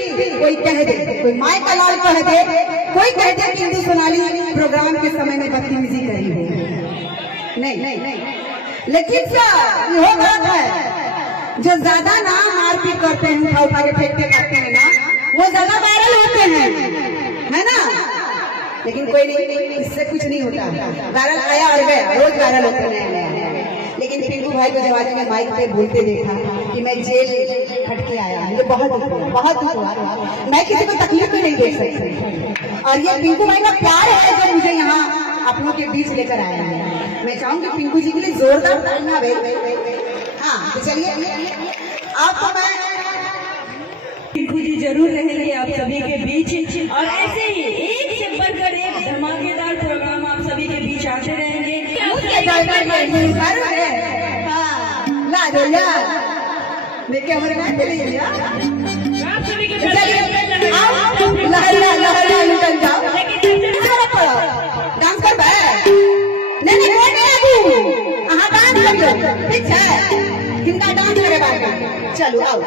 कोई कह दे, कोई माय का लाल कह दे, कोई कह दे कि इंदु सोनाली प्रोग्राम के समय में बदतमीजी करी हो। नहीं, लेकिन सर ये बात है, जो ज्यादा ना मारपीट करते हैं, उठा उठा के फेंकते करते हैं ना, वो ज्यादा वायरल होते हैं, है ना। लेकिन कोई नहीं, इससे कुछ नहीं होता। वायरल आया और गया, रोज वायरल होते नया। लेकिन पिंकू भाई को जब मैं माइक पे बोलते देखा कि मैं जेल हट के आया, मुझे बहुत दुख हुआ। मैं किसी को तकलीफ भी नहीं दे सकती, और ये पिंकू भाई का प्यार है जो मुझे यहाँ अपनों के बीच लेकर आया है। मैं चाहूंगी पिंकू जी के लिए जोरदार तालियां भाई। हाँ तो चलिए, आपको मैं पिंकू जी जरूर रहेंगे आप सभी के बीच, और ऐसे ही एक से बढ़कर एक धमाकेदार प्रोग्राम आप सभी के बीच आते रहेंगे। मैं कैमरे में आप सभी के डांस कर नहीं डांस करियो, ठीक है, किनका डांस करेगा। चलो आओ।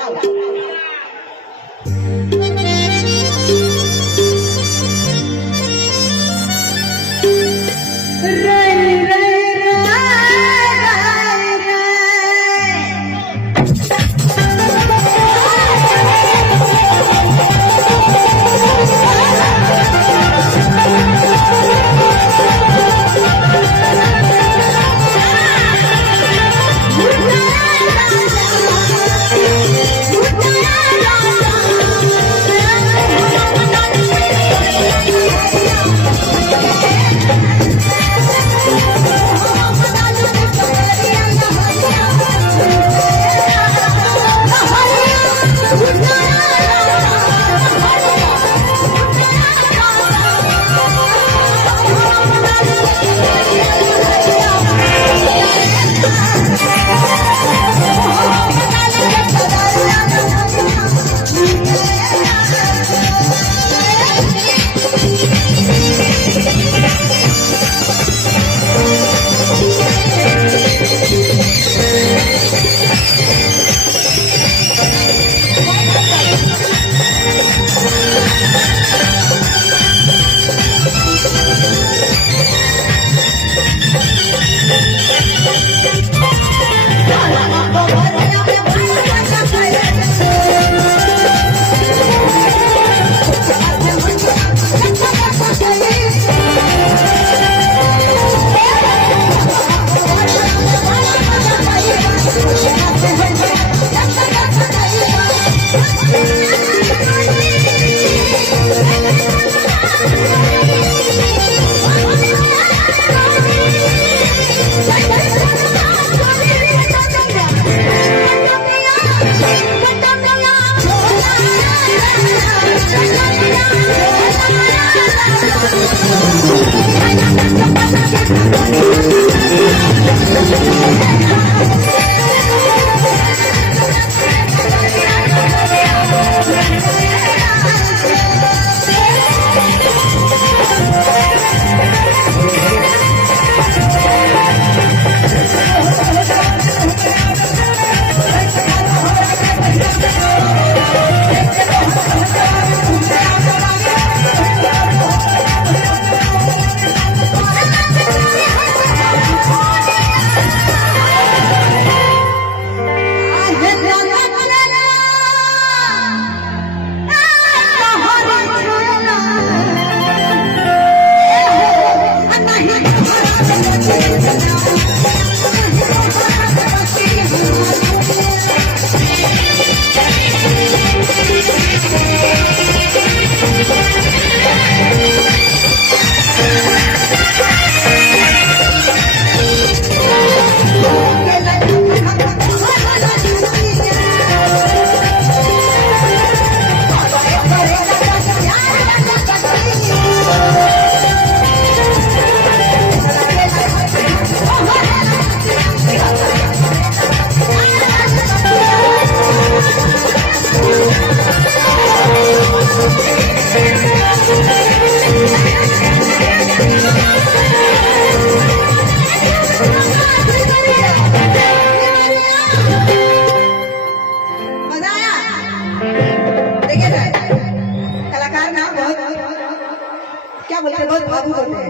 बोलते हैं, बहुत भावुक होते हैं,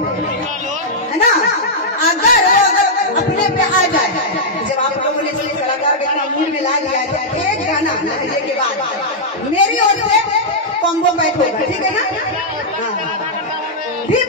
है ना। अगर अपने पे आ जाए, जब आप लोगों ने इस कलाकार को अपना मूड में ला लिया है, तो एक गाना गाने के बाद मेरी ओर से कॉम्बो पैक होगा, ठीक है ना। हाँ। भी